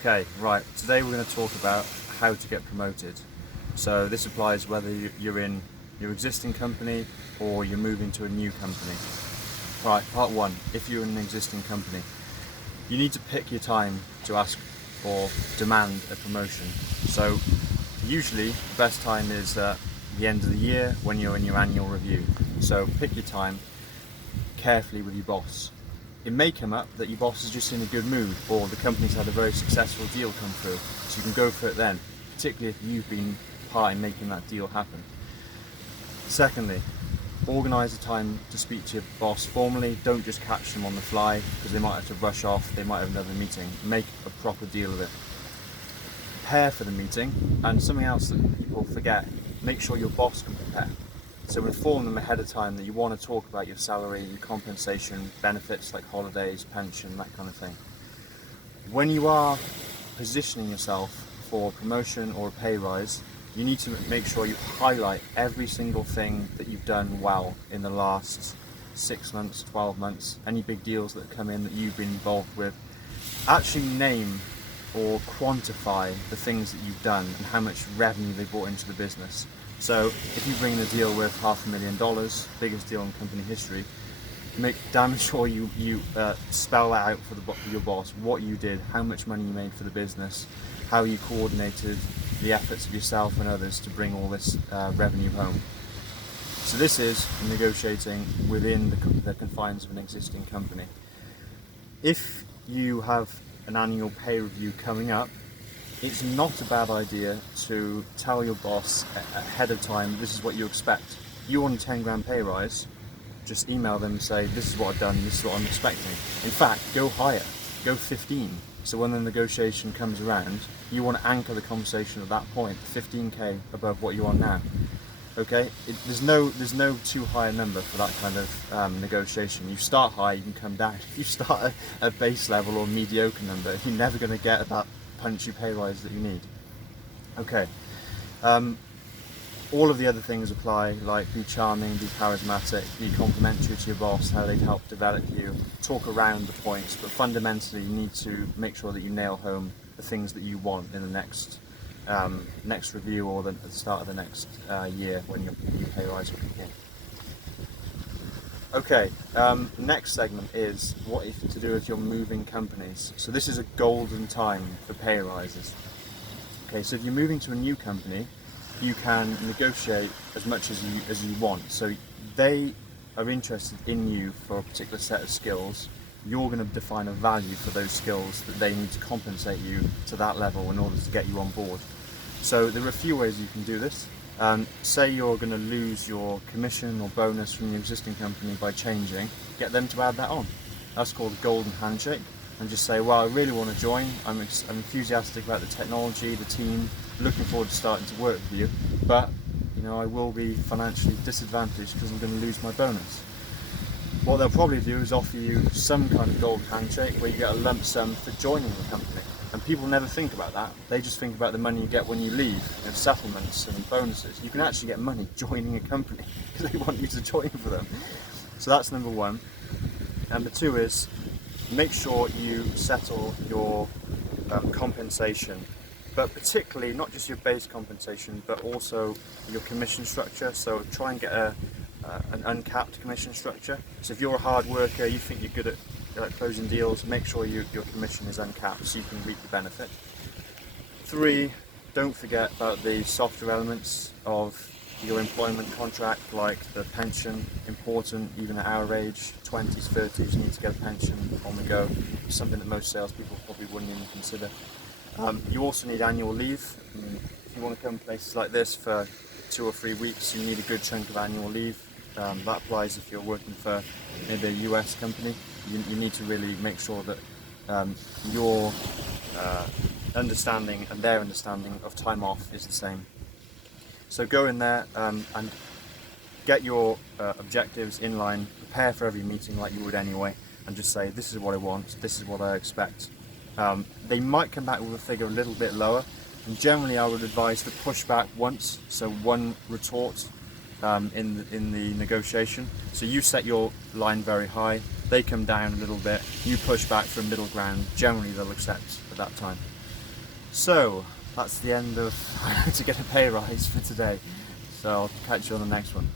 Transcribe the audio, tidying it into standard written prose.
Okay, right. Today we're going to talk about how to get promoted. So this applies whether you're in your existing company or you're moving to a new company. Right, part one. If you're in an existing company, you need to pick your time to ask or demand a promotion. So usually the best time is the end of the year when you're in your annual review. So pick your time carefully with your boss. It may come up that your boss is just in a good mood, or the company's had a very successful deal come through, so you can go for it then, particularly if you've been part in making that deal happen. Secondly, organise a time to speak to your boss formally. Don't just catch them on the fly because they might have to rush off, they might have another meeting. Make a proper deal of it. Prepare for the meeting, and something else that people forget, make sure your boss can prepare. So inform them ahead of time that you want to talk about your salary, your compensation, benefits like holidays, pension, that kind of thing. When you are positioning yourself for a promotion or a pay rise, you need to make sure you highlight every single thing that you've done well in the last 6 months, 12 months, any big deals that come in that you've been involved with. Actually name or quantify the things that you've done and how much revenue they brought into the business. So if you bring in a deal worth $500,000, biggest deal in company history, make damn sure you spell that out for your boss, what you did, how much money you made for the business, how you coordinated the efforts of yourself and others to bring all this revenue home. So this is negotiating within the confines of an existing company. If you have an annual pay review coming up, it's not a bad idea to tell your boss ahead of time, this is what you expect. You want a 10 grand pay rise, just email them and say, this is what I've done, this is what I'm expecting. In fact, go higher, go 15. So when the negotiation comes around, you want to anchor the conversation at that point, 15k above what you're on now. Okay, there's no too high a number for that kind of negotiation. You start high, you can come down. If you start at base level or mediocre number, you're never going to get that punchy pay rise that you need. Okay, all of the other things apply, like be charming, be charismatic, be complimentary to your boss, how they've helped develop you, talk around the points, but fundamentally you need to make sure that you nail home the things that you want in the next review or at the start of the next year when your pay rise will kick in. Okay, next segment is what if to do if you're moving companies. So this is a golden time for pay rises. Okay, so if you're moving to a new company, you can negotiate as much as you want. So they are interested in you for a particular set of skills. You're going to define a value for those skills that they need to compensate you to that level in order to get you on board. So there are a few ways you can do this. Say you're going to lose your commission or bonus from your existing company by changing, get them to add that on. That's called a golden handshake. And just say, well, I really want to join, I'm enthusiastic about the technology, the team, looking forward to starting to work with you, but I will be financially disadvantaged because I'm going to lose my bonus. What they'll probably do is offer you some kind of golden handshake where you get a lump sum for joining the company. And people never think about that. They just think about the money you get when you leave, settlements and bonuses. You can actually get money joining a company because they want you to join for them. So that's number one. Number two is make sure you settle your compensation, but particularly not just your base compensation, but also your commission structure. So try and get an uncapped commission structure. So if you're a hard worker, you think you're good at closing deals, make sure your commission is uncapped so you can reap the benefit. 3, don't forget about the softer elements of your employment contract, like the pension. Important, even at our age, 20s, 30s, you need to get a pension on the go. It's something that most salespeople probably wouldn't even consider. You also need annual leave. If you want to come to places like this for 2 or 3 weeks, you need a good chunk of annual leave. That applies if you're working for maybe a US company. You need to really make sure that your understanding and their understanding of time off is the same. So go in there and get your objectives in line, prepare for every meeting like you would anyway, and just say, this is what I want, this is what I expect. They might come back with a figure a little bit lower, and generally I would advise to push back once, so one retort in the negotiation. So you set your line very high, they come down a little bit, you push back for a middle ground, generally they'll accept at that time. So that's the end of how to get a pay rise for today. So I'll catch you on the next one.